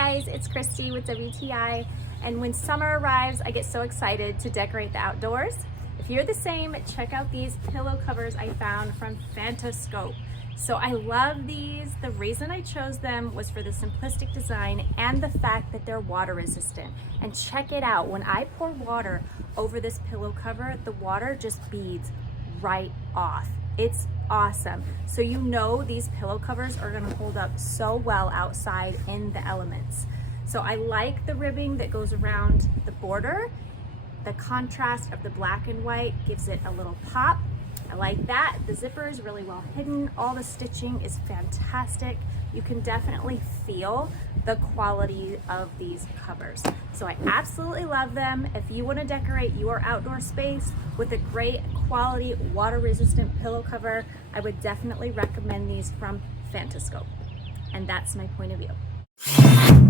guys, it's Christy with WTI, and when summer arrives, I get so excited to decorate the outdoors. If you're the same, check out these pillow covers I found from Phantoscope. So I love these. The reason I chose them was for the simplistic design and the fact that they're water resistant. And check it out, when I pour water over this pillow cover, the water just beads right off. It's awesome. So you know these pillow covers are gonna hold up so well outside in the elements. So I like the ribbing that goes around the border. The contrast of the black and white gives it a little pop. I like that. The zipper is really well hidden. All the stitching is fantastic. You can definitely feel the quality of these covers. So I absolutely love them. If you want to decorate your outdoor space with a great quality water resistant pillow cover, I would definitely recommend these from Phantoscope. And that's my point of view.